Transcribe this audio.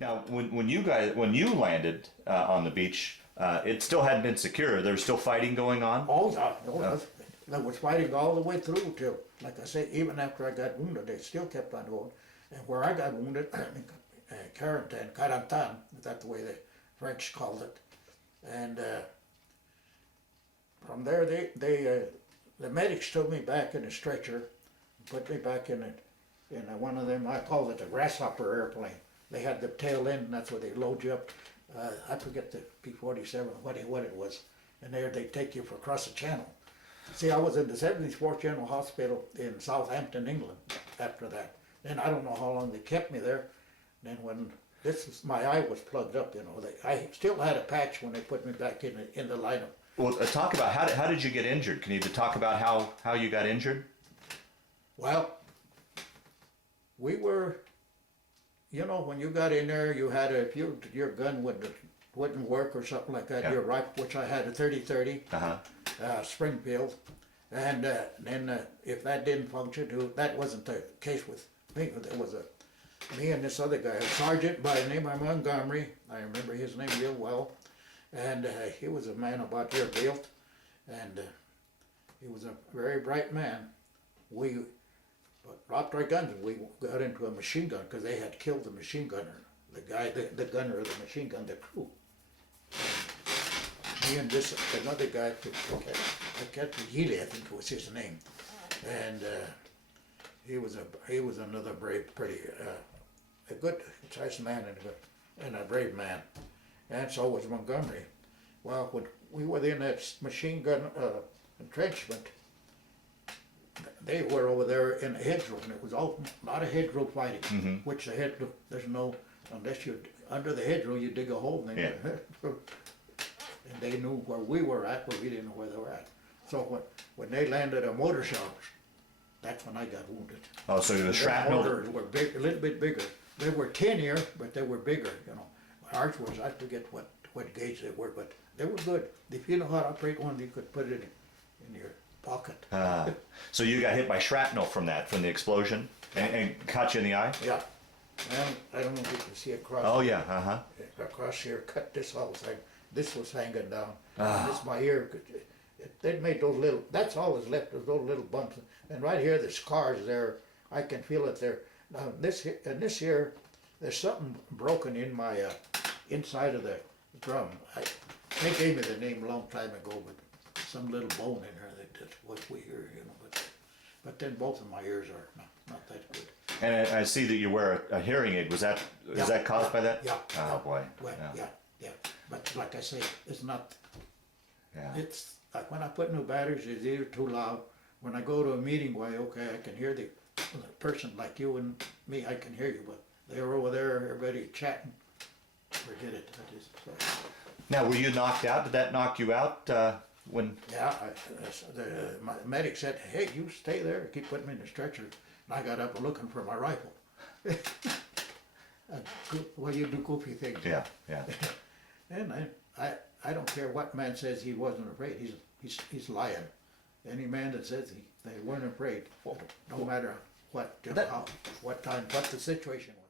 Now, when you landed on the beach, it still hadn't been secure. There was still fighting going on. Oh, there was fighting all the way through till, like I say, even after I got wounded, they still kept on going. And where I got wounded, quarantine, is that the way the French called it? And from there, the medics took me back in a stretcher, put me back in one of them. I call it the grasshopper airplane. They had the tail end, and that's where they load you up. I forget the P-47, what it was. And there they take you across the channel. See, I was in the 74th General Hospital in Southampton, England after that. Then I don't know how long they kept me there. Then when my eye was plugged up, you know, I still had a patch when they put me back in the lineup. Well, talk about how did you get injured? Can you talk about how you got injured? Well, we were, you know, when you got in there, you had if your gun wouldn't work or something like that, your rifle, which I had a 30-30 Springfield, and then if that didn't function, that wasn't the case with me. There was me and this other guy, a sergeant by the name of Montgomery. I remember his name real well, and he was a man about your build, and he was a very bright man. We dropped our guns and we got into a machine gun because they had killed the machine gunner, the guy, the gunner of the machine gun, the crew. Me and this another guy, I can't Healy, I think was his name, and he was another brave, pretty a good sized man and a brave man, and so was Montgomery. Well, when we were in that machine gun entrenchment, they were over there in a hedgerow, and it was a lot of hedgerow fighting, which the hedgerow, there's no, unless you're under the hedgerow, you dig a hole, and and they knew where we were at, but we didn't know where they were at. So when they landed at motor shells, that's when I got wounded. Oh, so the shrapnel? Mortars were big, a little bit bigger. They were tinier, but they were bigger, you know. Ours was, I forget what gauge they were, but they were good. If you know how to operate one, you could put it in your pocket. So you got hit by shrapnel from the explosion, and caught you in the eye? Yeah. Well, I don't know if you can see across. Oh yeah, Across here, cut this whole thing. This was hanging down. This my ear. They made those little. That's all that's left. Those little bumps. And right here, the scars there. I can feel it there. Now this here, there's something broken in my inside of the drum. They gave me the name a long time ago, but some little bone in there that's what we hear, you know. But then both of my ears are not that good. And I see that you wear a hearing aid. Was that caused by that? Yeah. Oh boy. Well, yeah. But like I say, it's not. Yeah. It's like when I put new batteries, it's either too loud. When I go to a meeting, why, okay, I can hear the person like you and me. I can hear you, but they're over there, everybody chatting. Forget it. Now, were you knocked out? Did that knock you out when? Yeah, my medic said, "Hey, you stay there. Keep putting me in the stretcher." And I got up looking for my rifle. Well, you do goofy things. Yeah. And I don't care what man says he wasn't afraid. He's lying. Any man that says they weren't afraid, no matter what time, what the situation was.